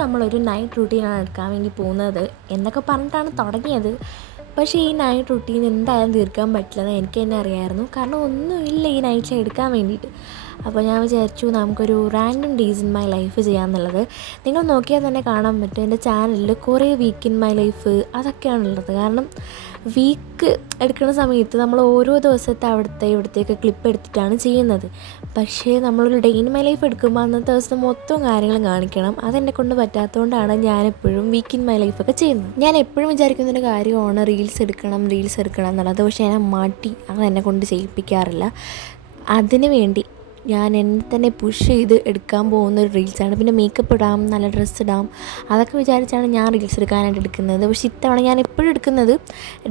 നമ്മളൊരു നൈറ്റ് റൂട്ടീനാണ് എടുക്കാൻ വേണ്ടി പോകുന്നത് എന്നൊക്കെ പറഞ്ഞിട്ടാണ് തുടങ്ങിയത്. പക്ഷേ ഈ നൈറ്റ് റൂട്ടീൻ എന്തായാലും തീർക്കാൻ പറ്റില്ലെന്ന് എനിക്ക് തന്നെ അറിയാമായിരുന്നു. കാരണം ഒന്നുമില്ല ഈ നൈറ്റിൽ എടുക്കാൻ വേണ്ടിയിട്ട്. അപ്പോൾ ഞാൻ വിചാരിച്ചു നമുക്കൊരു random days in my life ചെയ്യാമെന്നുള്ളത്. നിങ്ങൾ നോക്കിയാൽ തന്നെ കാണാൻ പറ്റും എൻ്റെ ചാനലിൽ കുറേ വീക്ക് ഇൻ മൈ ലൈഫ് അതൊക്കെയാണുള്ളത്. കാരണം വീക്ക് എടുക്കുന്ന സമയത്ത് നമ്മൾ ഓരോ ദിവസത്തെ അവിടുത്തെ ഇവിടത്തേക്ക് ക്ലിപ്പ് എടുത്തിട്ടാണ് ചെയ്യുന്നത്. പക്ഷേ നമ്മളൊരു ഡേ ഇൻ മൈ ലൈഫ് എടുക്കുമ്പോൾ അന്നത്തെ ദിവസം മൊത്തം കാര്യങ്ങളും കാണിക്കണം. അതെന്നെ കൊണ്ട് പറ്റാത്തതുകൊണ്ടാണ് ഞാനെപ്പോഴും വീക്ക് ഇൻ മൈ ലൈഫൊക്കെ ചെയ്യുന്നത്. ഞാൻ എപ്പോഴും വിചാരിക്കുന്നൊരു കാര്യമാണ് റീൽസ് എടുക്കണം എന്നുള്ളത്. പക്ഷേ ഞാൻ മാറ്റി അതെന്നെ കൊണ്ട് ചെയ്യിപ്പിക്കാറില്ല. അതിന് വേണ്ടി ഞാൻ എന്നെ തന്നെ പുഷ് ചെയ്ത് എടുക്കാൻ പോകുന്നൊരു റീൽസാണ്. പിന്നെ മേക്കപ്പ് ഇടാം, നല്ല ഡ്രസ്സ് ഇടാം, അതൊക്കെ വിചാരിച്ചാണ് ഞാൻ റീൽസ് എടുക്കാനായിട്ട് എടുക്കുന്നത്. പക്ഷേ ഇത്തവണ ഞാൻ എപ്പോഴും എടുക്കുന്നത്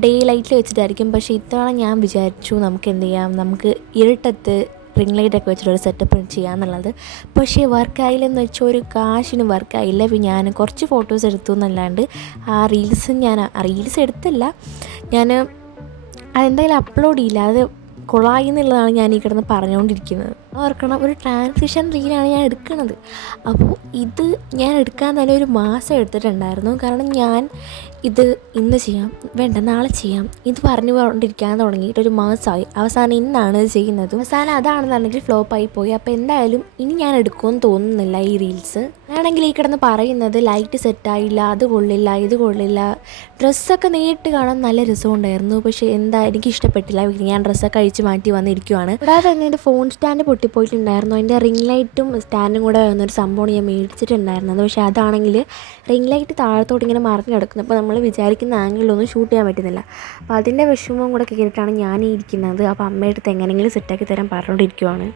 ഡേ ലൈറ്റിൽ വെച്ചിട്ടായിരിക്കും. പക്ഷേ ഇത്തവണ ഞാൻ വിചാരിച്ചു നമുക്ക് എന്ത് ചെയ്യാം, നമുക്ക് ഇരുട്ടത്ത് റിംഗ് ലൈറ്റൊക്കെ വെച്ചിട്ടൊരു സെറ്റപ്പ് ചെയ്യാമെന്നുള്ളത്. പക്ഷേ വർക്കായില്ലെന്ന് വെച്ചാൽ ഒരു കാശിനും വർക്കായില്ല. പിന്നെ ഞാൻ കുറച്ച് ഫോട്ടോസ് എടുത്തു എന്നല്ലാണ്ട് ആ റീൽസ് എടുത്തില്ല, ഞാൻ അതെന്തായാലും അപ്ലോഡ് ചെയ്യില്ല. അത് കൊളായി എന്നുള്ളതാണ് ഞാൻ ഈ കിടന്ന് പറഞ്ഞുകൊണ്ടിരിക്കുന്നത്. ഓർക്കണം, ഒരു ട്രാൻസിഷൻ റീലാണ് ഞാൻ എടുക്കുന്നത്. അപ്പോൾ ഇത് ഞാൻ എടുക്കാൻ തന്നെ ഒരു മാസം എടുത്തിട്ടുണ്ടായിരുന്നു. കാരണം ഞാൻ ഇത് ഇന്ന് ചെയ്യാം, വേണ്ട നാളെ ചെയ്യാം, ഇത് പറഞ്ഞുകൊണ്ടിരിക്കാൻ തുടങ്ങിയിട്ട് ഒരു മാസമായി. അവസാനം ഇന്നാണ് ഇത് ചെയ്യുന്നത്. അവസാനം അതാണെന്നുണ്ടെങ്കിൽ ഫ്ലോപ്പായി പോയി. അപ്പോൾ എന്തായാലും ഇനി ഞാൻ എടുക്കുമെന്ന് തോന്നുന്നില്ല ഈ റീൽസ്. ആണെങ്കിൽ ഈ കിടന്ന് പറയുന്നത് ലൈറ്റ് സെറ്റായില്ല, അത് കൊള്ളില്ല, ഇത് കൊള്ളില്ല. ഡ്രസ്സൊക്കെ നേരിട്ട് കാണാൻ നല്ല രസമുണ്ടായിരുന്നു. പക്ഷേ എന്താ എനിക്ക് ഇഷ്ടപ്പെട്ടില്ല. ഞാൻ ഡ്രസ്സൊക്കെ അഴിച്ച് മാറ്റി വന്നിരിക്കുവാണ്. കൂടാതെ തന്നെ എൻ്റെ ഫോൺ സ്റ്റാൻഡ് പൊട്ടിപ്പോയിട്ടുണ്ടായിരുന്നു. അതിൻ്റെ റിംഗ് ലൈറ്റും സ്റ്റാൻഡും കൂടെ വന്നൊരു സംഭവമാണ് ഞാൻ മേടിച്ചിട്ടുണ്ടായിരുന്നത്. പക്ഷേ അതാണെങ്കിൽ റിംഗ് ലൈറ്റ് താഴത്തോട്ട് ഇങ്ങനെ മറിഞ്ഞ് കിടക്കുന്നു. അപ്പോൾ നമ്മൾ വിചാരിക്കുന്ന ആംഗിളിലൊന്നും ഷൂട്ട് ചെയ്യാൻ പറ്റുന്നില്ല. അപ്പോൾ അതിൻ്റെ വിഷമവും കൂടെ കേട്ടിട്ടാണ് ഞാൻ ഇരിക്കുന്നത്. അപ്പോൾ അമ്മയുടെ അടുത്ത് എങ്ങനെയെങ്കിലും സെറ്റാക്കി തരാൻ പറഞ്ഞുകൊണ്ടിരിക്കുവാണ്.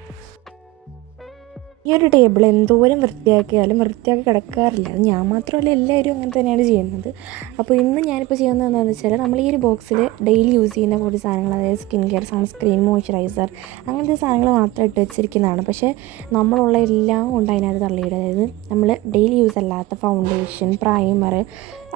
ഈ ഒരു ടേബിൾ എന്തോരം വൃത്തിയാക്കിയാലും വൃത്തിയാക്കി കിടക്കാറില്ല. അത് ഞാൻ മാത്രമല്ല, എല്ലാവരും അങ്ങനെ തന്നെയാണ് ചെയ്യുന്നത്. അപ്പോൾ ഇന്ന് ഞാനിപ്പോൾ ചെയ്യുന്നത് എന്താണെന്ന് വെച്ചാൽ, നമ്മൾ ഈ ഒരു ബോക്സിൽ ഡെയിലി യൂസ് ചെയ്യുന്ന കുറച്ച് സാധനങ്ങൾ, അതായത് സ്കിൻ കെയർ, സൺസ്ക്രീൻ, മോയ്സ്ചറൈസർ, അങ്ങനത്തെ സാധനങ്ങൾ മാത്രം ഇട്ട് വെച്ചിരിക്കുന്നതാണ്. പക്ഷേ നമ്മളുള്ള എല്ലാം കൊണ്ട് അതിനകത്ത് തള്ളിയിടും. അതായത് നമ്മൾ ഡെയിലി യൂസ് അല്ലാത്ത ഫൗണ്ടേഷൻ, പ്രൈമർ,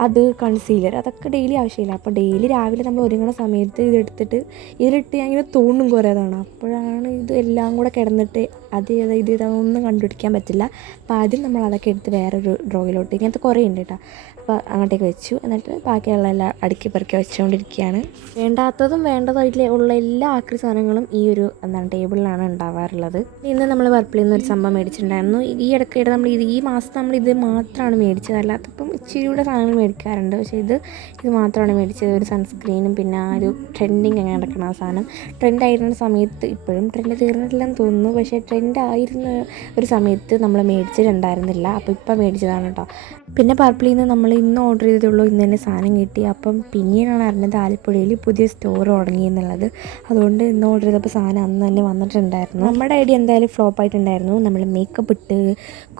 അത് കൺസീലർ, അതൊക്കെ ഡെയിലി ആവശ്യമില്ല. അപ്പോൾ ഡെയിലി രാവിലെ നമ്മൾ ഒരുങ്ങുന്ന സമയത്ത് ഇതിലിട്ട് ഞാൻ ഇങ്ങനെ തോന്നും കുറേ തവണ. അപ്പോഴാണ് ഇത് എല്ലാം കൂടെ കിടന്നിട്ട് അത് ഇതൊന്നും കണ്ടുപിടിക്കാൻ പറ്റില്ല. അപ്പോൾ ആദ്യം നമ്മൾ അതൊക്കെ എടുത്ത് വേറൊരു ഡ്രോയിലോട്ട്, ഇങ്ങനത്തെ കുറേ ഉണ്ട് കേട്ടോ, അപ്പോൾ അങ്ങോട്ടേക്ക് വെച്ചു. എന്നിട്ട് ബാക്കിയുള്ള എല്ലാം അടുക്കി പെറുക്കി വെച്ചുകൊണ്ടിരിക്കുകയാണ്. വേണ്ടാത്തതും വേണ്ടതായിട്ടുള്ള ഉള്ള എല്ലാ ആക്രി സാധനങ്ങളും ഈ ഒരു ടേബിളിലാണ് ഉണ്ടാവാറുള്ളത്. ഇന്ന് നമ്മൾ വർപ്പിളിൽ നിന്ന് ഒരു സംഭവം മേടിച്ചിട്ടുണ്ടായിരുന്നു. ഈ ഇടയ്ക്കിടെ നമ്മൾ ഈ മാസം നമ്മളിത് മാത്രമാണ് മേടിച്ചത്. അല്ലാത്തപ്പം ഇച്ചിരിയുടെ സാധനങ്ങൾ മേടിക്കാറുണ്ട്. പക്ഷേ ഇത് മാത്രമാണ് മേടിച്ചത്. ഒരു സൺസ്ക്രീനും പിന്നെ ആ ഒരു ട്രെൻഡിങ് അങ്ങനെ നടക്കുന്ന ആ സാധനം. ട്രെൻഡായിരുന്ന സമയത്ത്, ഇപ്പോഴും ട്രെൻഡ് തീർന്നിട്ടില്ലെന്ന് തോന്നുന്നു, പക്ഷേ ട്രെൻഡായിരുന്ന ഒരു സമയത്ത് നമ്മൾ മേടിച്ചിട്ടുണ്ടായിരുന്നില്ല. അപ്പോൾ ഇപ്പം മേടിച്ചതാണ് കേട്ടോ. പിന്നെ പർപ്പിളിൽ നിന്ന് നമ്മൾ ഇന്ന് ഓർഡർ ചെയ്തതുള്ളൂ, ഇന്ന് തന്നെ സാധനം കിട്ടി. അപ്പം പിന്നീടാണ് അറിഞ്ഞത് ആലപ്പുഴയിൽ പുതിയ സ്റ്റോർ തുടങ്ങി എന്നുള്ളത്. അതുകൊണ്ട് ഇന്ന് ഓർഡർ ചെയ്തപ്പോൾ സാധനം അന്ന് തന്നെ വന്നിട്ടുണ്ടായിരുന്നു. നമ്മുടെ ഐഡിയ എന്തായാലും ഫ്ലോപ്പ് ആയിട്ടുണ്ടായിരുന്നു. നമ്മൾ മേക്കപ്പ് ഇട്ട്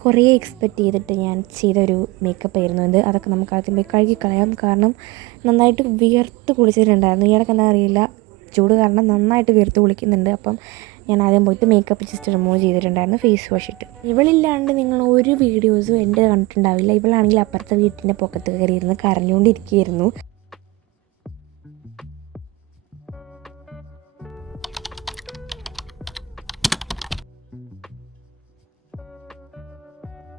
കുറേ എക്സ്പെക്റ്റ് ചെയ്തിട്ട് ഞാൻ ചെയ്തൊരു മേക്കപ്പ് ആയിരുന്നു ഇത്. അതൊക്കെ നമുക്ക് ആദ്യം പോയി കഴുകിക്കളയാം. കാരണം നന്നായിട്ട് വിയർത്ത് കുളിച്ചിട്ടുണ്ടായിരുന്നു. ഇയാൾക്ക് എന്താ അറിയില്ല, ചൂട് കാരണം നന്നായിട്ട് വിയർത്ത് കുളിക്കുന്നുണ്ട്. അപ്പം ഞാൻ ആദ്യം പോയിട്ട് മേക്കപ്പ് ജസ്റ്റ് റിമൂവ് ചെയ്തിട്ടുണ്ടായിരുന്നു, ഫേസ് വാഷ് ഇട്ട്. ഇവളില്ലാണ്ട് നിങ്ങൾ ഒരു വീഡിയോസും എൻ്റെ കണ്ടിട്ടുണ്ടാവില്ല. ഇവളാണെങ്കിൽ അപ്പുറത്തെ വീട്ടിൻ്റെ പൊക്കത്ത് കയറിയിരുന്ന് കരഞ്ഞുകൊണ്ടിരിക്കുകയായിരുന്നു.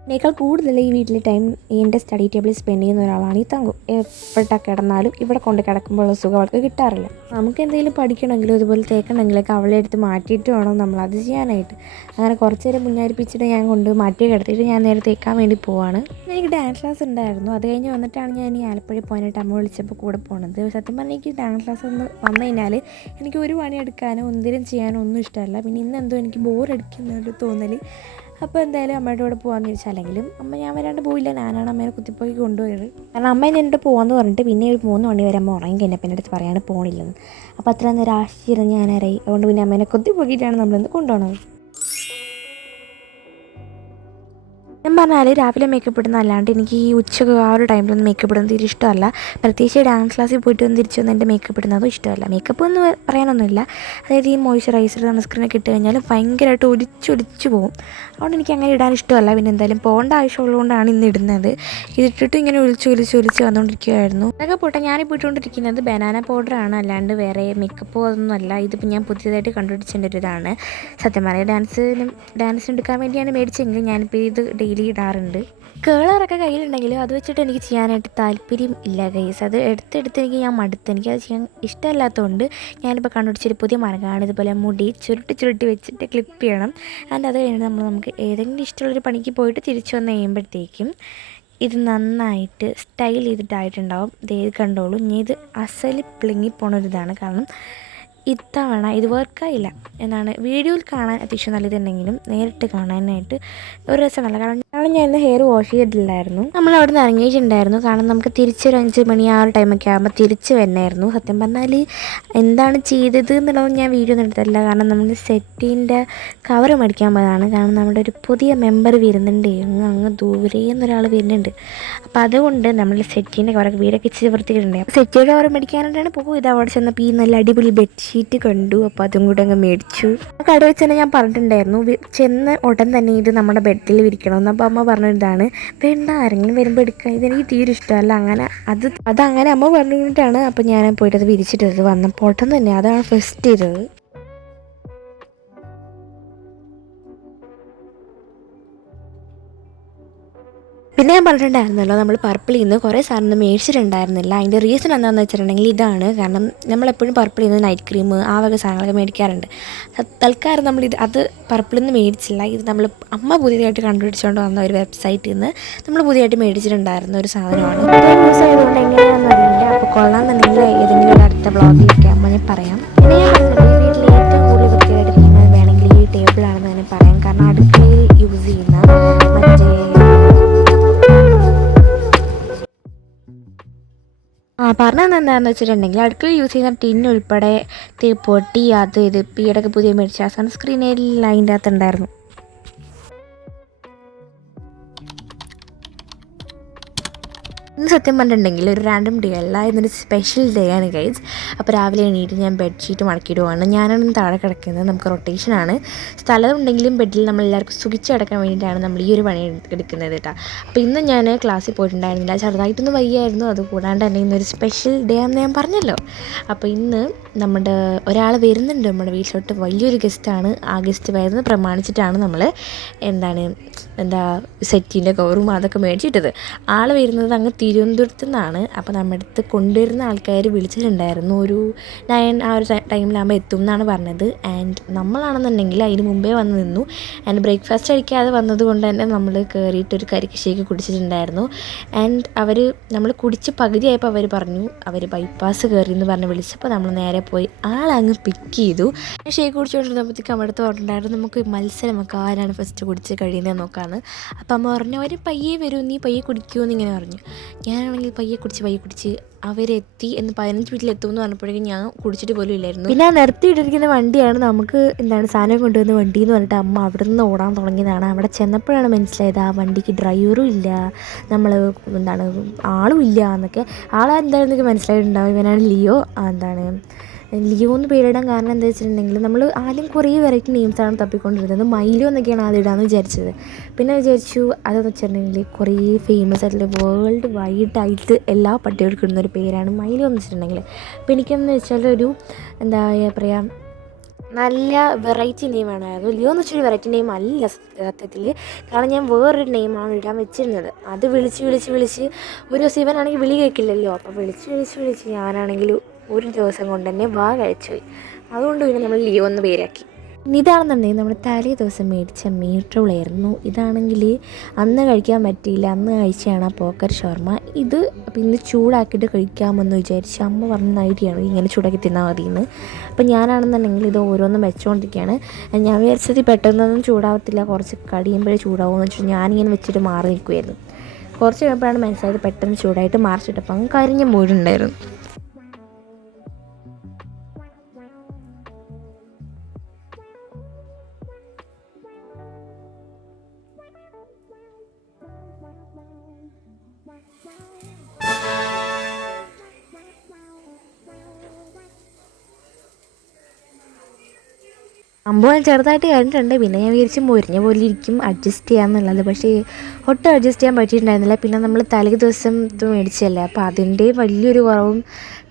എന്നേക്കാൾ കൂടുതൽ ഈ വീട്ടിൽ ടൈം എൻ്റെ സ്റ്റഡി ടേബിളിൽ സ്പെൻഡ് ചെയ്യുന്ന ഒരാളാണ് ഈ തങ്കു. എവിടെ കിടന്നാലും ഇവിടെ കൊണ്ട് കിടക്കുമ്പോഴുള്ള സുഖം അവൾക്ക് കിട്ടാറില്ല. നമുക്ക് എന്തെങ്കിലും പഠിക്കണമെങ്കിലും ഇതുപോലെ തേക്കണമെങ്കിലൊക്കെ അവളെ എടുത്ത് മാറ്റിയിട്ട് വേണം നമ്മളത് ചെയ്യാനായിട്ട്. അങ്ങനെ കുറച്ച് നേരം മുന്നേറിപ്പിച്ചിട്ട് ഞാൻ കൊണ്ട് മാറ്റി കിടത്തിയിട്ട് ഞാൻ നേരെ തേക്കാൻ വേണ്ടി പോവാണ്. എനിക്ക് ഡാൻസ് ക്ലാസ് ഉണ്ടായിരുന്നു. അത് കഴിഞ്ഞ് വന്നിട്ടാണ് ഞാൻ ഈ ആലപ്പുഴ പോകാനായിട്ട് അമ്മ വിളിച്ചപ്പോൾ കൂടെ പോകുന്നത്. സത്യം പറഞ്ഞാൽ എനിക്ക് ഡാൻസ് ക്ലാസ് ഒന്ന് വന്നു കഴിഞ്ഞാൽ എനിക്ക് ഒരു പണി എടുക്കാനോ എന്തെങ്കിലും ചെയ്യാനോ ഒന്നും ഇഷ്ടമല്ല. പിന്നെ ഇന്നെന്തോ എനിക്ക് ബോറടിക്കുന്നൊരു തോന്നൽ. അപ്പോൾ എന്തായാലും അമ്മയുടെ കൂടെ പോകാമെന്ന് ചോദിച്ചാൽ, അല്ലെങ്കിലും അമ്മ ഞാൻ വരാണ്ട് പോയില്ല, ഞാനാണ് അമ്മേനെ കുത്തിപ്പോയി കൊണ്ടുപോയത്. കാരണം അമ്മ എന്നിട്ട് പോകാമെന്ന് പറഞ്ഞിട്ട് പിന്നെ ഒരു 3 മണി വരെ അമ്മ ഉറങ്ങി കഴിഞ്ഞപ്പോൾ എൻ്റെ അടുത്ത് പറയാണ് പോകണില്ലെന്ന്. അപ്പോൾ അത്ര നേരം ആശ്ചര്യം ഞാനാരായി. അതുകൊണ്ട് പിന്നെ അമ്മേനെ കുത്തിപ്പോക്കിയിട്ടാണ് നമ്മളിന്ന് കൊണ്ടുപോകുന്നത്. ഞാൻ പറഞ്ഞാൽ രാവിലെ മേക്കപ്പ് ഇടുന്ന അല്ലാണ്ട് എനിക്ക് ഈ ഉച്ചക്ക് ആ ഒരു ടൈമിലൊന്നും മേക്കപ്പ് ഇടുന്നത് തീരെ ഇഷ്ടമല്ല. പ്രത്യേകിച്ച് ഡാൻസ് ക്ലാസ്സിൽ പോയിട്ട് വന്ന് തിരിച്ച് വന്ന് എൻ്റെ മേക്കപ്പ് ഇടുന്നതും ഇഷ്ടമല്ല. മേക്കപ്പ് എന്ന് പറയാനൊന്നുമില്ല, അതായത് ഈ മോയ്സ്ചറൈസർ സൺസ്ക്രീനൊക്കെ ഇട്ട് കഴിഞ്ഞാൽ ഭയങ്കരമായിട്ട് ഒലിച്ച് പോകും. അതുകൊണ്ട് എനിക്ക് അങ്ങനെ ഇടാൻ ഇഷ്ടമല്ല. പിന്നെ എന്തായാലും പോകേണ്ട ആവശ്യമുള്ളതുകൊണ്ടാണ് ഇന്ന് ഇടുന്നത്. ഇതിട്ടിട്ട് ഇങ്ങനെ ഒലിച്ച് വന്നുകൊണ്ടിരിക്കുകയായിരുന്നു. അതൊക്കെ പോട്ടെ, ഞാനിപ്പോൾ ഇട്ടുകൊണ്ടിരിക്കുന്നത് ബനാന പൗഡറാണ്, അല്ലാണ്ട് വേറെ മേക്കപ്പോ അതൊന്നുമല്ല. ഇതിപ്പോൾ ഞാൻ പുതിയതായിട്ട് കണ്ടുപിടിച്ചതിൻ്റെ ഒരു ഇതാണ്. സത്യം പറയാം, ഡാൻസിന് എടുക്കാൻ വേണ്ടിയാണ് മേടിച്ചെങ്കിൽ ഞാനിപ്പോൾ ഇത് ഡെയിലി ഇടാറുണ്ട്. കേളറൊക്കെ കയ്യിലുണ്ടെങ്കിലും അത് വെച്ചിട്ട് എനിക്ക് ചെയ്യാനായിട്ട് താല്പര്യം ഇല്ല ഗൈസ്. അത് എടുത്തെടുത്ത് ഞാൻ മടുത്ത്, എനിക്കത് ചെയ്യാൻ ഇഷ്ടമല്ലാത്തതുകൊണ്ട് ഞാനിപ്പോൾ കണ്ടുപിടിച്ചൊരു പുതിയ മാർഗ്ഗമാണ് ഇതുപോലെ മുടി ചുരുട്ടി വെച്ചിട്ട് ക്ലിപ്പ് ചെയ്യണം. അത് കഴിഞ്ഞ് നമുക്ക് ഏതെങ്കിലും ഇഷ്ടമുള്ളൊരു പണിക്ക് പോയിട്ട് തിരിച്ചു വന്ന് കഴിയുമ്പോഴത്തേക്കും ഇത് നന്നായിട്ട് സ്റ്റൈൽ ചെയ്തിട്ടായിട്ടുണ്ടാവും. ഇത് കണ്ടോളൂ, ഇനി ഇത് അസല് പ്ലിങ്ങി പോണൊരിതാണ്. കാരണം ഇത്തവണ ഇത് വർക്കായില്ല എന്നാണ് വീഡിയോയിൽ കാണാൻ അത്യാവശ്യം നല്ലതുണ്ടെങ്കിലും നേരിട്ട് കാണാനായിട്ട് ഒരു രസമല്ല. കാരണം ഞാൻ ഇന്ന് ഹെയർ വാഷ് ചെയ്തിട്ടില്ലായിരുന്നു. നമ്മൾ അവിടെ നിന്ന് ഇറങ്ങിയിട്ടുണ്ടായിരുന്നു. കാരണം നമുക്ക് തിരിച്ചൊരു 5 മണി ആ ഒരു ടൈമൊക്കെ ആകുമ്പോൾ തിരിച്ച് വന്നായിരുന്നു. സത്യം പറഞ്ഞാൽ എന്താണ് ചെയ്തത് എന്നുള്ളത് ഞാൻ വീഡിയോ ഒന്നും എടുത്തിട്ടില്ല. കാരണം നമ്മൾ സെറ്റിൻ്റെ കവർ മേടിക്കാൻ പോയതാണ്. കാരണം നമ്മുടെ ഒരു പുതിയ മെമ്പർ വരുന്നുണ്ട്, അങ്ങ് ദൂരെ നിന്നൊരാൾ വരുന്നുണ്ട്. അപ്പോൾ അതുകൊണ്ട് നമ്മൾ സെറ്റിൻ്റെ കവറൊക്കെ വീടൊക്കെ ഇച്ചിരി വൃത്തിയിട്ടുണ്ട്. സെറ്റിൻ്റെ കവർ മേടിക്കാനായിട്ടാണ് പോകും. ഇത് അവിടെ ചെന്നപ്പോൾ ഈ നല്ല അടിപൊളി ബെഡ്ഷീറ്റ് കണ്ടു. അപ്പോൾ അതും കൂടെ അങ്ങ് മേടിച്ചു. ആ കട വെച്ച് തന്നെ ഞാൻ പറഞ്ഞിട്ടുണ്ടായിരുന്നു ചെന്ന് ഉടൻ തന്നെ ഇത് നമ്മുടെ ബെഡിൽ വിരിക്കണമെന്ന്. അപ്പോൾ അമ്മ പറഞ്ഞിട്ടാണ് വേണ്ട, ആരെങ്കിലും വരുമ്പോൾ എടുക്കുക, ഇതെനിക്ക് തീരെ ഇഷ്ടമല്ല. അങ്ങനെ അതങ്ങനെ അമ്മ പറഞ്ഞുകൊണ്ടിട്ടാണ്. അപ്പോൾ ഞാൻ പോയിട്ട് അത് വിരിച്ചിട്ടത് വന്നപ്പോൾ ഉടൻ തന്നെ അതാണ് ഫസ്റ്റ് ചെയ്തത്. പിന്നെ ഞാൻ പറഞ്ഞിട്ടുണ്ടായിരുന്നല്ലോ, നമ്മൾ പർപ്പിളിൽ നിന്ന് കുറേ സാധനം മേടിച്ചിട്ടുണ്ടായിരുന്നില്ല. അതിൻ്റെ റീസൺ എന്താണെന്ന് വെച്ചിട്ടുണ്ടെങ്കിൽ ഇതാണ്. കാരണം നമ്മളെപ്പോഴും പർപ്പിളിൽ നിന്ന് നൈറ്റ് ക്രീം ആ വക സാധനങ്ങളൊക്കെ മേടിക്കാറുണ്ട്. തൽക്കാലം അത് പർപ്പിളിൽ നിന്ന് മേടിച്ചില്ല. ഇത് നമ്മൾ അമ്മ പുതിയതായിട്ട് കണ്ടുപിടിച്ചുകൊണ്ട് വന്ന ഒരു വെബ്സൈറ്റിൽ നിന്ന് നമ്മൾ പുതിയതായിട്ട് മേടിച്ചിട്ടുണ്ടായിരുന്ന ഒരു സാധനമാണ്. യൂസ് ചെയ്തുകൊണ്ട് എങ്ങനെയാണെന്ന് അറിയില്ല. അപ്പോൾ കൊള്ളാമെന്നുണ്ടെങ്കിൽ ഏതെങ്കിലും ഒരു അടുത്ത വ്ളോഗിലൊക്കെ അമ്മ ഞാൻ പറയാം. പിന്നെ ഞാൻ പറഞ്ഞിട്ടുണ്ട്, വീട്ടിൽ ഏറ്റവും കൂടുതൽ വൃത്തിയായിട്ടിരിക്കുന്നത് വേണമെങ്കിൽ ഈ ടേബിളാണെന്ന് തന്നെ പറയാം. കാരണം അടുക്കളയിൽ യൂസ് ചെയ്യുന്ന പറഞ്ഞത് എന്താണെന്ന് വെച്ചിട്ടുണ്ടെങ്കിൽ അടുക്കള യൂസ് ചെയ്യുന്ന ടിൻ ഉൾപ്പെടെ പൊട്ടി അത് ഇത് ഈയിടയ്ക്ക് പുതിയ മേടിച്ച സൺസ്ക്രീനിൽ അതിൻ്റെ അകത്തുണ്ടായിരുന്നു. ഇന്ന് സത്യം പറഞ്ഞിട്ടുണ്ടെങ്കിൽ ഒരു റാൻഡം ഡേ അല്ല, ഇന്നൊരു സ്പെഷ്യൽ ഡേ ആണ് ഗൈസ്. അപ്പോൾ രാവിലെ എണീറ്റ് ഞാൻ ബെഡ്ഷീറ്റ് മടക്കിയിടുവാണ്. ഞാനാണ് താഴെ കിടക്കുന്നത്. നമുക്ക് റൊട്ടേഷനാണ്. സ്ഥലം ഉണ്ടെങ്കിലും ബെഡിൽ നമ്മളെല്ലാവർക്കും സുഖിച്ച് കിടക്കാൻ വേണ്ടിയിട്ടാണ് നമ്മൾ ഈ ഒരു പണി എടുക്കുന്നത് കേട്ടോ. അപ്പോൾ ഇന്ന് ഞാൻ ക്ലാസ്സിൽ പോയിട്ടുണ്ടായിരുന്നില്ല, ചെറുതായിട്ടൊന്ന് വയ്യായിരുന്നു. അതുകൂടാണ്ട് തന്നെ ഇന്നൊരു സ്പെഷ്യൽ ഡേ ആണെന്ന് ഞാൻ പറഞ്ഞല്ലോ. അപ്പോൾ ഇന്ന് നമ്മുടെ ഒരാൾ വരുന്നുണ്ട് നമ്മുടെ വീട്ടിലോട്ട്, വലിയൊരു ഗസ്റ്റാണ്. ആ ഗസ്റ്റ് വരുന്നത് പ്രമാണിച്ചിട്ടാണ് നമ്മൾ സെറ്റിൻ്റെ കവറും അതൊക്കെ മേടിച്ചിട്ടത്. ആൾ വരുന്നത് അങ്ങ് തിരുവനന്തപുരത്തു നിന്നാണ്. അപ്പോൾ നമ്മുടെ അടുത്ത് കൊണ്ടുവരുന്ന ആൾക്കാർ വിളിച്ചിട്ടുണ്ടായിരുന്നു, ഒരു 9 ആ ഒരു ടൈമിലാകുമ്പോൾ എത്തും എന്നാണ് പറഞ്ഞത്. ആൻഡ് നമ്മളാണെന്നുണ്ടെങ്കിൽ അതിന് മുമ്പേ വന്ന് നിന്നു. ആൻഡ് ബ്രേക്ക്ഫാസ്റ്റ് കഴിക്കാതെ വന്നത് കൊണ്ട് തന്നെ നമ്മൾ കയറിയിട്ടൊരു കരിക്ക് ഷേക്ക് കുടിച്ചിട്ടുണ്ടായിരുന്നു. ആൻഡ് നമ്മൾ കുടിച്ച് പകുതിയായപ്പോൾ അവർ പറഞ്ഞു അവർ ബൈപ്പാസ് കയറി എന്ന് പറഞ്ഞ് വിളിച്ചപ്പോൾ നമ്മൾ നേരെ പോയി ആളങ്ങ് പിക്ക് ചെയ്തു. ഷേക്ക് കുടിച്ചുകൊണ്ടിരുന്നപ്പോഴത്തേക്ക് നമ്മുടെ അടുത്ത് പറഞ്ഞിട്ടുണ്ടായിരുന്നു നമുക്ക് മത്സരമൊക്കെ ആരാണ് ഫസ്റ്റ് കുടിച്ച് കഴിയുന്നത് നോക്കാമെന്ന്. അപ്പം അമ്മ പറഞ്ഞു അവർ പയ്യെ വരും, നീ പയ്യെ കുടിക്കുമെന്ന് ഇങ്ങനെ പറഞ്ഞു. ഞാനാണെങ്കിൽ പയ്യെ കുടിച്ച് അവരെത്തി എന്ന് 15 മിനിറ്റിലെത്തുമെന്ന് പറഞ്ഞപ്പോഴേക്കും ഞാൻ കുടിച്ചിട്ട് പോലും ഇല്ലായിരുന്നു. പിന്നെ ആ നിർത്തിയിട്ടിരിക്കുന്ന വണ്ടിയാണ് നമുക്ക് സാധനം കൊണ്ടുവന്ന വണ്ടി എന്ന് പറഞ്ഞിട്ട് അമ്മ അവിടെ നിന്ന് ഓടാൻ തുടങ്ങിയതാണ്. അവിടെ ചെന്നപ്പോഴാണ് മനസ്സിലായത് ആ വണ്ടിക്ക് ഡ്രൈവറും ഇല്ല, ആളും ഇല്ല എന്നൊക്കെ. ആളെന്താണെന്നൊക്കെ മനസ്സിലായിട്ടുണ്ടാവും, ഇവനാണ് ലിയോ. ലിയോ എന്ന് പേരിടാൻ കാരണം എന്താ വെച്ചിട്ടുണ്ടെങ്കിൽ നമ്മൾ ആദ്യം കുറേ വെറൈറ്റി നെയിംസാണ് തപ്പിക്കൊണ്ടിരുന്നത്. മൈലോ എന്നൊക്കെയാണ് ആദ്യം ഇടാമെന്ന് വിചാരിച്ചത്. പിന്നെ വിചാരിച്ചു അതെന്ന് വെച്ചിട്ടുണ്ടെങ്കിൽ കുറേ ഫേമസ് ആയിട്ടുള്ള വേൾഡ് വൈഡായിട്ട് എല്ലാ പട്ടികൾക്കും ഇടുന്നൊരു പേരാണ് മൈലോ എന്ന് വെച്ചിട്ടുണ്ടെങ്കിൽ. അപ്പോൾ എനിക്കെന്ന് വെച്ചാൽ ഒരു എന്താ പറയുക, നല്ല വെറൈറ്റി നെയിമാണായിരുന്നു. ലിയോ എന്ന് വെച്ചൊരു വെറൈറ്റി നെയിം അല്ല സത്യത്തിൽ. കാരണം ഞാൻ വേറൊരു നെയിമാണ് ഇടാൻ വെച്ചിരുന്നത്. അത് വിളിച്ച് ഒരു ദിവസം ഇവനാണെങ്കിൽ വിളി കേൾക്കില്ലല്ലോ. അപ്പോൾ വിളിച്ച് ഞാനാണെങ്കിൽ ഒരു ദിവസം കൊണ്ട് തന്നെ കഴിച്ചു പോയി. അതുകൊണ്ട് പിന്നെ നമ്മൾ ലിയോ എന്ന് പേരാക്കി. ഇതാണെന്നുണ്ടെങ്കിൽ നമ്മൾ തലേ ദിവസം മേടിച്ച മീറ്റ് റോളായിരുന്നു. ഇതാണെങ്കിൽ അന്ന് കഴിക്കാൻ പറ്റിയില്ല, അന്ന് കഴിച്ചാണ് ആ പോക്കർ ഷവർമ. ഇത് ഇന്ന് ചൂടാക്കിയിട്ട് കഴിക്കാമെന്ന് വിചാരിച്ച് അമ്മ പറഞ്ഞ ഐഡിയയാണ് ഇങ്ങനെ ചൂടാക്കി തിന്നാൽ മതിയെന്ന്. അപ്പം ഞാനാണെന്നുണ്ടെങ്കിൽ ഇത് ഓരോന്നും വെച്ചുകൊണ്ടിരിക്കുകയാണ്. ഞാൻ വിചാരിച്ചത് പെട്ടെന്നൊന്നും ചൂടാവത്തില്ല, കുറച്ച് കഴിയുമ്പോഴേ ചൂടാവുമെന്ന് വെച്ചിട്ട് ഞാനിങ്ങനെ വെച്ചിട്ട് മാറി നിൽക്കുമായിരുന്നു. കുറച്ച് കഴിയുമ്പോഴാണ് മനസ്സിലായത് പെട്ടെന്ന് ചൂടായിട്ട് മറിച്ചിട്ടപ്പം അങ്ങ് കരിഞ്ഞ മൂടുണ്ടായിരുന്നു. സംഭവം ചെറുതായിട്ട് കഴിഞ്ഞിട്ടുണ്ട്. പിന്നെ ഞാൻ വിചാരിച്ച് മുരിഞ്ഞ പോലെ ഇരിക്കും, അഡ്ജസ്റ്റ് ചെയ്യാമെന്നുള്ളത്. പക്ഷേ ഒട്ടും അഡ്ജസ്റ്റ് ചെയ്യാൻ പറ്റിയിട്ടുണ്ടായിരുന്നില്ല. പിന്നെ നമ്മൾ തലേ ദിവസം ഇത് മേടിച്ചല്ലേ, അപ്പോൾ അതിൻ്റെ വലിയൊരു കുറവും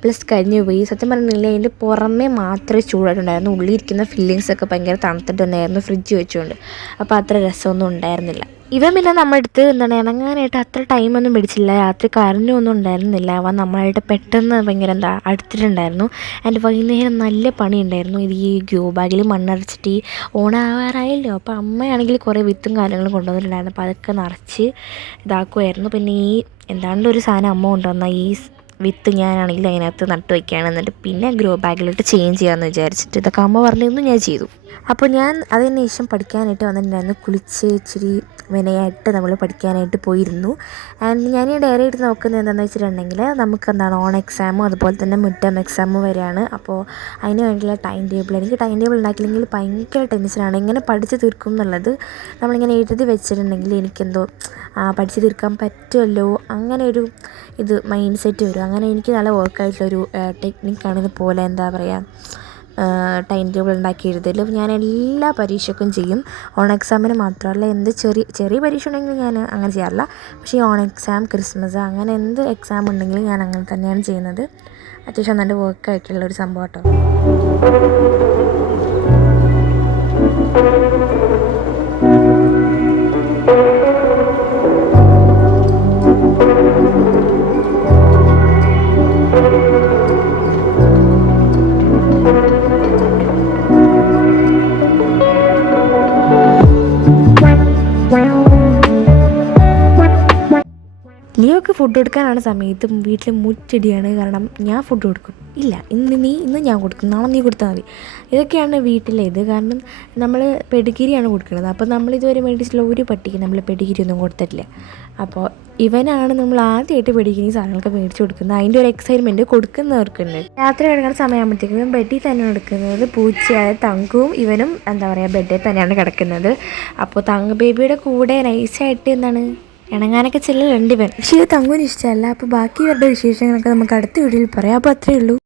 പ്ലസ് കഴിഞ്ഞു പോയി. സത്യം പറഞ്ഞില്ലേ, അതിൻ്റെ പുറമേ മാത്രമേ ചൂടായിട്ടുണ്ടായിരുന്നു, ഉള്ളിലിരിക്കുന്ന ഫില്ലിങ്സൊക്കെ ഭയങ്കര തണുത്തിട്ടുണ്ടായിരുന്നു ഫ്രിഡ്ജ് വെച്ചുകൊണ്ട്. അപ്പോൾ അത്ര രസമൊന്നും ഉണ്ടായിരുന്നില്ല. ഇവൻ പിന്നെ നമ്മുടെ അടുത്ത് ഇണങ്ങാനായിട്ട് അത്ര ടൈമൊന്നും പിടിച്ചില്ല. രാത്രി കറണ്ടൊന്നും ഉണ്ടായിരുന്നില്ല. അവൻ നമ്മളായിട്ട് പെട്ടെന്ന് ഭയങ്കര അടുത്തിട്ടുണ്ടായിരുന്നു. ആൻഡ് വൈകുന്നേരം നല്ല പണിയുണ്ടായിരുന്നു. ഇത് ഈ ഗ്രോ ബാഗിൽ മണ്ണടച്ചിട്ട് ഈ ഓണാവാറായല്ലോ, അപ്പോൾ അമ്മയാണെങ്കിൽ കുറേ വിത്തും കാര്യങ്ങളും കൊണ്ടുവന്നിട്ടുണ്ടായിരുന്നു. അപ്പോൾ അതൊക്കെ നിറച്ച് ഇതാക്കുമായിരുന്നു. പിന്നെ ഈ എന്താണ്ടൊരു സാധനം അമ്മ കൊണ്ടുവന്ന ഈ വിത്ത് ഞാനാണെങ്കിൽ അതിനകത്ത് നട്ട് വയ്ക്കുകയാണ്. എന്നിട്ട് പിന്നെ ഗ്രോ ബാഗിലോട്ട് ചേഞ്ച് ചെയ്യാമെന്ന് വിചാരിച്ചിട്ട് ഇതൊക്കെ അമ്മ പറഞ്ഞിരുന്നു, ഞാൻ ചെയ്തു. അപ്പോൾ ഞാൻ അതിന് ശേഷം പഠിക്കാനായിട്ട് വന്നിട്ടുണ്ടായിരുന്നു. കുളിച്ച് ഇച്ചിരി വിനയായിട്ട് നമ്മൾ പഠിക്കാനായിട്ട് പോയിരുന്നു. ആൻഡ് ഞാൻ ഈ ഡയറി എടുത്ത് നോക്കുന്നത് എന്താണെന്ന് വെച്ചിട്ടുണ്ടെങ്കിൽ, നമുക്ക് ഓൺ എക്സാമും അതുപോലെ തന്നെ മിഡ് ടേം എക്സാമും വരെയാണ്. അപ്പോൾ അതിന് വേണ്ടിയുള്ള ടൈം ടേബിൾ, എനിക്ക് ടൈം ടേബിൾ ഉണ്ടാക്കിയില്ലെങ്കിൽ ഭയങ്കര ടെൻഷനാണ്. എങ്ങനെ പഠിച്ച് തീർക്കും എന്നുള്ളത് നമ്മളിങ്ങനെ എഴുതി വെച്ചിട്ടുണ്ടെങ്കിൽ എനിക്കെന്തോ പഠിച്ച് തീർക്കാൻ പറ്റുമല്ലോ അങ്ങനെ ഒരു ഇത് മൈൻഡ് സെറ്റ് വരും. അങ്ങനെ എനിക്ക് നല്ല വർക്കായിട്ടുള്ളൊരു ടെക്നിക്കാണ് ഇതുപോലെ എന്താ പറയുക, ടൈം ടേബിൾ ഉണ്ടാക്കി എഴുതൽ. ഞാൻ എല്ലാ പരീക്ഷയ്ക്കും ചെയ്യും. ഓൺ എക്സാമിന് മാത്രമല്ല, എന്ത് ചെറിയ പരീക്ഷ ഉണ്ടെങ്കിലും ഞാൻ അങ്ങനെ ചെയ്യാറില്ല. പക്ഷേ ഈ ഓൺ എക്സാം, ക്രിസ്മസ്, അങ്ങനെ എന്ത് എക്സാം ഉണ്ടെങ്കിലും ഞാൻ അങ്ങനെ തന്നെയാണ് ചെയ്യുന്നത്. അത്യാവശ്യം നല്ല വർക്കായിട്ടുള്ളൊരു സംഭവം കേട്ടോ. ലിയോക്ക് ഫുഡ് കൊടുക്കാനാണ് സമയത്ത് വീട്ടിൽ മുറ്റടിയാണ്. കാരണം ഞാൻ ഫുഡ് കൊടുക്കും, ഇല്ല ഇന്ന് ഞാൻ കൊടുക്കും, നാളെ നീ കൊടുത്താൽ മതി, ഇതൊക്കെയാണ് വീട്ടിലേത്. കാരണം നമ്മൾ പെഡിഗിരിയാണ് കൊടുക്കുന്നത്. അപ്പോൾ നമ്മളിതുവരെ മേടിച്ചിട്ടുള്ള ഒരു പട്ടിക്ക് നമ്മൾ പെഡിഗിരി ഒന്നും കൊടുത്തിട്ടില്ല. അപ്പോൾ ഇവനാണ് നമ്മൾ ആദ്യമായിട്ട് പെഡിഗിരി സാധനങ്ങളൊക്കെ മേടിച്ച് കൊടുക്കുന്നത്. അതിൻ്റെ ഒരു എക്സൈറ്റ്മെൻറ്റ് കൊടുക്കുന്നവർക്കുണ്ട്. രാത്രി കിടക്കുന്ന സമയമാകുമ്പോഴത്തേക്കും ഇവൻ ബെഡിൽ തന്നെയാണ് കിടക്കുന്നത്. പൂച്ചയായ തങ്കുവും ഇവനും എന്താ പറയുക ബെഡിൽ തന്നെയാണ് കിടക്കുന്നത്. അപ്പോൾ തങ്ക് ബേബിയുടെ കൂടെ നൈസായിട്ട് ഇണങ്ങാനൊക്കെ ചെല്ലുന്നുണ്ട് ഇവൻ. പക്ഷേ ഇത് തങ്കുവിന് ഇഷ്ടമല്ല. അപ്പോൾ ബാക്കി ഇവരുടെ വിശേഷങ്ങളൊക്കെ നമുക്ക് അടുത്ത വീഡിയോയിൽ പറയാം. അപ്പോൾ അത്രയേ ഉള്ളൂ.